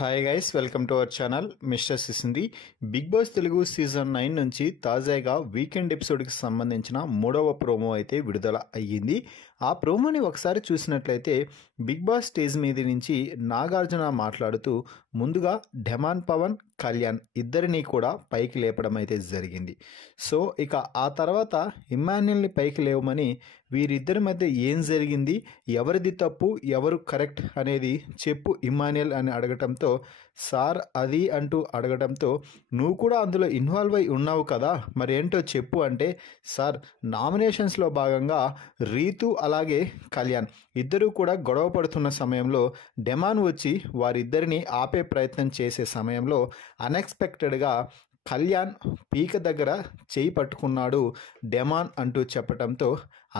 Hi guys, welcome to our channel mister సిసింది. Bigg Boss Telugu season 9 నుంచి తాజాగా వీకెండ్ ఎపిసోడ్కి సంబంధించిన 3వ ప్రోమో అయితే విడుదల అయ్యింది. ఆ ప్రోమోని ఒకసారి చూసినట్లయితే బిగ్ బాస్ స్టేజ్ మీద నుంచి నాగార్జున మాట్లాడుతూ ముందుగా ఢమాన్ పవన్, కళ్యాణ్ ఇద్దరిని కూడా పైకి లేపడం అయితే జరిగింది. సో ఇక ఆ తర్వాత ఇమ్మాన్యుల్ని పైకి లేవమని వీరిద్దరి మధ్య ఏం జరిగింది, ఎవరిది తప్పు ఎవరు కరెక్ట్ అనేది చెప్పు ఇమ్మాన్యుల్ అని అడగటంతో సార్ అది అంటూ అడగడంతో నువ్వు కూడా అందులో ఇన్వాల్వ్ అయి ఉన్నావు కదా, మరి ఏంటో చెప్పు అంటే సార్ నామినేషన్స్లో భాగంగా రీతు అలాగే కళ్యాణ్ ఇద్దరూ కూడా గొడవ పడుతున్న సమయంలో డెమాన్ వచ్చి వారిద్దరిని ఆపే ప్రయత్నం చేసే సమయంలో అన్ఎక్స్పెక్టెడ్గా కళ్యాణ్ పీక దగ్గర చేయి పట్టుకున్నాడు డెమాన్ అంటూ చెప్పడంతో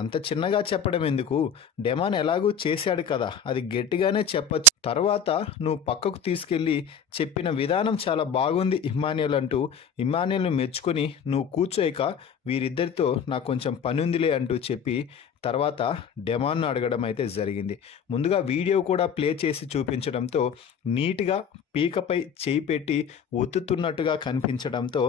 అంత చిన్నగా చెప్పడం ఎందుకు, డెమాన్ ఎలాగూ చేశాడు కదా, అది గట్టిగానే చెప్పచ్చు, తర్వాత నువ్వు పక్కకు తీసుకెళ్ళి చెప్పిన విధానం చాలా బాగుంది ఇమ్మాన్యుల్ అంటూ ఇమ్మాన్యుల్ని మెచ్చుకొని నువ్వు కూర్చోయిక వీరిద్దరితో నాకు కొంచెం పని ఉందిలే అంటూ చెప్పి తర్వాత డెమాన్ను అడగడం అయితే జరిగింది. ముందుగా వీడియో కూడా ప్లే చేసి చూపించడంతో నీట్గా పీకపై చేయి పెట్టి ఒత్తుతున్నట్టుగా కనిపించడంతో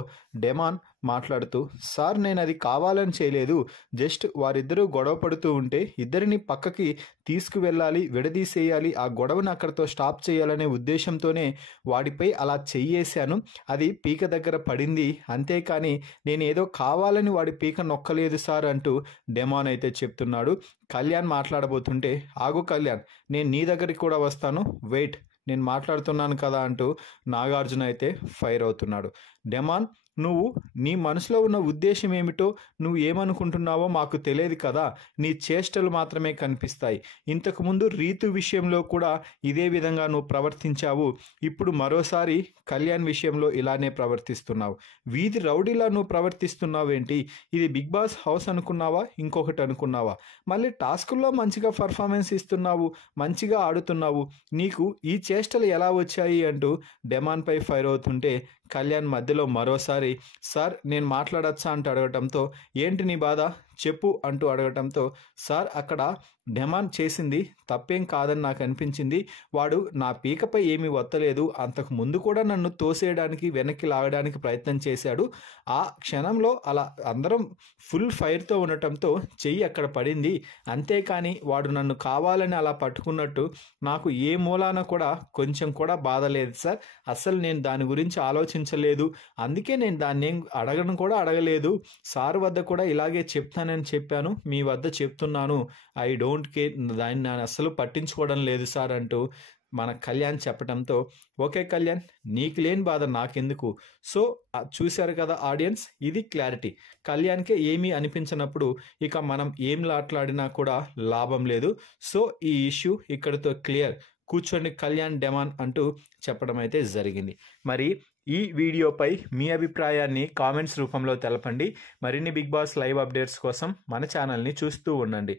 డెమాన్ మాట్లాడుతూ సార్ నేను అది కావాలని చేయలేదు, జస్ట్ వారిద్దరూ గొడవ పడుతూ ఉంటే ఇద్దరిని పక్కకి తీసుకువెళ్ళాలి, విడదీసేయాలి, ఆ గొడవను అక్కడితో స్టాప్ చేయాలనే ఉద్దేశంతోనే వాడిపై అలా చెయ్యేశాను, అది పీక దగ్గర పడింది, అంతేకాని నేను ఏదో కావాలని వాడి పీక నొక్కలేదు సార్ అంటూ డెమాన్ అయితే చెప్తున్నాడు. కళ్యాణ్ మాట్లాడబోతుంటే ఆగు కళ్యాణ్, నేను నీ దగ్గరికి కూడా వస్తాను, వెయిట్ నేను మాట్లాడుతున్నాను కదా అంటూ నాగార్జున అయితే ఫైర్ అవుతున్నాడు. డెమాన్, నువ్వు నీ మనసులో ఉన్న ఉద్దేశం ఏమిటో, నువ్వు ఏమనుకుంటున్నావో మాకు తెలియదు కదా, నీ చేష్టలు మాత్రమే కనిపిస్తాయి. ఇంతకుముందు రీతు విషయంలో కూడా ఇదే విధంగా నువ్వు ప్రవర్తించావు, ఇప్పుడు మరోసారి కళ్యాణ్ విషయంలో ఇలానే ప్రవర్తిస్తున్నావు, వీధి రౌడీలా నువ్వు ప్రవర్తిస్తున్నావేంటి, ఇది బిగ్ బాస్ హౌస్ అనుకున్నావా ఇంకొకటి అనుకున్నావా, మళ్ళీ టాస్కుల్లో మంచిగా పర్ఫార్మెన్స్ ఇస్తున్నావు, మంచిగా ఆడుతున్నావు, నీకు ఈ చేష్టలు ఎలా వచ్చాయి అంటూ డెమాన్పై ఫైర్ అవుతుంటే కళ్యాణ్ మధ్యలో మరోసారి సార్ నేను మాట్లాడచ్చా అంటూ అడగటంతో ఏంటి నీ బాధ చెప్పు అంటూ అడగటంతో సార్ అక్కడ డెమాన్ చేసింది తప్పేం కాదని నాకు అనిపించింది, వాడు నా పీకపై ఏమీ వత్తలేదు, అంతకు ముందు కూడా నన్ను తోసేయడానికి వెనక్కి లాగడానికి ప్రయత్నం చేశాడు, ఆ క్షణంలో అలా అందరం ఫుల్ ఫైర్తో ఉండటంతో చెయ్యి అక్కడ పడింది, అంతేకాని వాడు నన్ను కావాలని అలా పట్టుకున్నట్టు నాకు ఏ మూలాన కూడా కొంచెం కూడా బాధ లేదు సార్, అస్సలు నేను దాని గురించి ఆలోచించలేదు, అందుకే నేను దాన్ని ఏం అడగను కూడా అడగలేదు, సార్ వద్ద కూడా ఇలాగే చెప్తానని చెప్పాను, మీ వద్ద చెప్తున్నాను, ఐ డోంట్ కేర్, దాన్ని నేను అస్సలు పట్టించుకోవడం లేదు సార్ అంటూ మన కళ్యాణ్ చెప్పడంతో ఓకే కళ్యాణ్ నీకు లేని బాధ నాకెందుకు. సో చూశారు కదా ఆడియన్స్, ఇది క్లారిటీ. కళ్యాణ్కే ఏమీ అనిపించినప్పుడు ఇక మనం ఏం మాట్లాడినా కూడా లాభం లేదు. సో ఈ ఇష్యూ ఇక్కడితో క్లియర్, కూర్చోండి కళ్యాణ్ డెమాన్ అంటూ చెప్పడం అయితే జరిగింది. మరి ఈ వీడియోపై మీ అభిప్రాయాన్ని కామెంట్స్ రూపంలో తెలపండి. మరిన్ని బిగ్ బాస్ లైవ్ అప్డేట్స్ కోసం మన ఛానల్ని చూస్తూ ఉండండి.